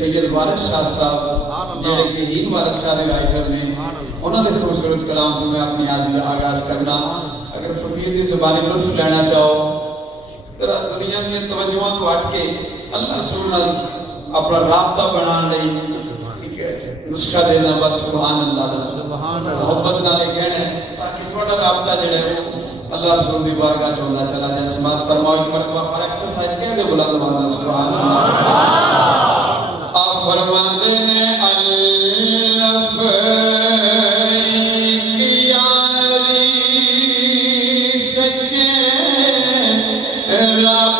सैयद वारिस शाह साहब जेड़े कि हीन वारिस शाह के राइटर ने उन्होंने खूबसूरत कलाम तो मैं अपनी आज़ी का आगाज करना। अगर फकीर की जुबानी लुत्फ लेना चाहो तो दुनिया दी तवज्जों तो हट के अल्लाह रसूल नाल अपना राबता बनाने नुस्खा देना बस सुभान अल्लाह मोहब्बत नाल कहना ताकि थोड़ा राबता जड़ा है अल्लाह रसूल दी बारगाह च होंदा चला जाए। समात फरमाओ एक मरतबा फॉर एक्सरसाइज कह दे बुलंद आवाज़ में सुभान अल्लाह। आप फरमाते ने अल्लाह की यारी सच्चे रब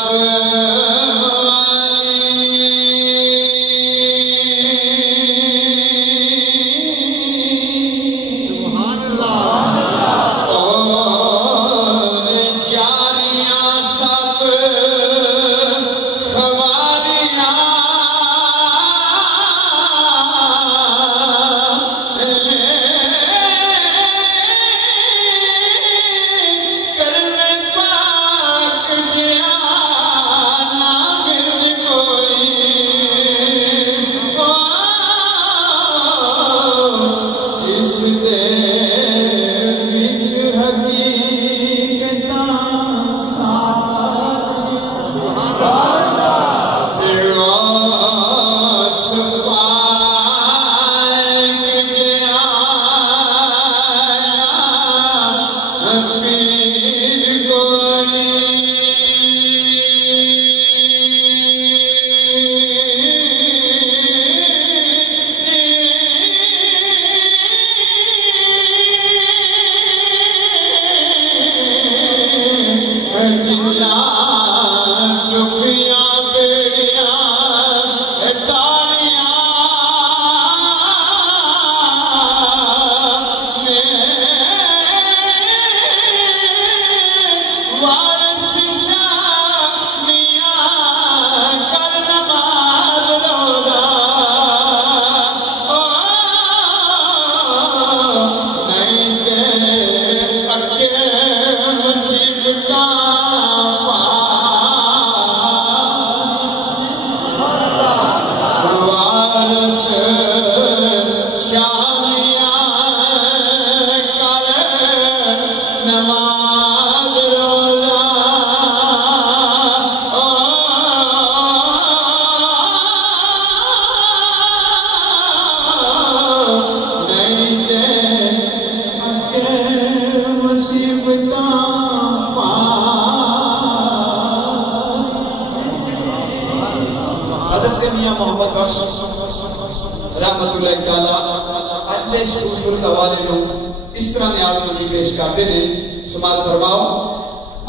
इस तरह न्याज़ पेश करते हैं। समाज फरमाओ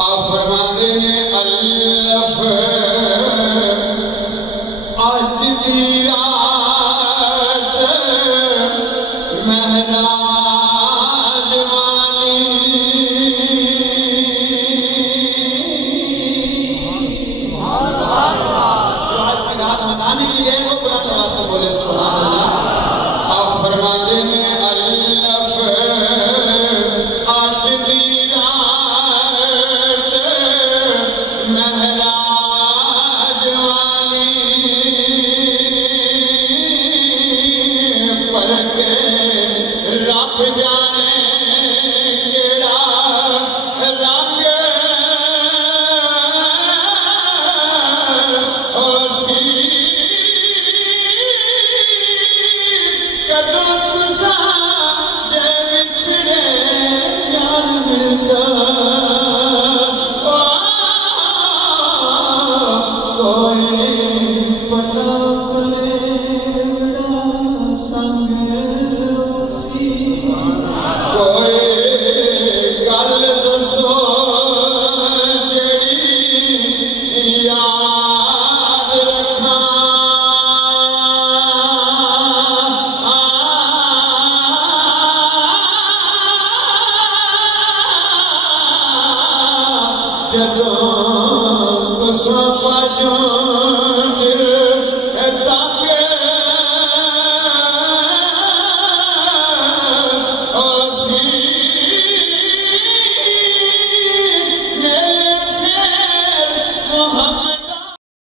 आप फरमाते हैं अल्लाह आज दी रात महराज वाली जो आज का गान मनाने के लिए वो बुलंद आवाज़ से बोले सुभान अल्लाह। आप फरमाते हैं जब तो सफा जो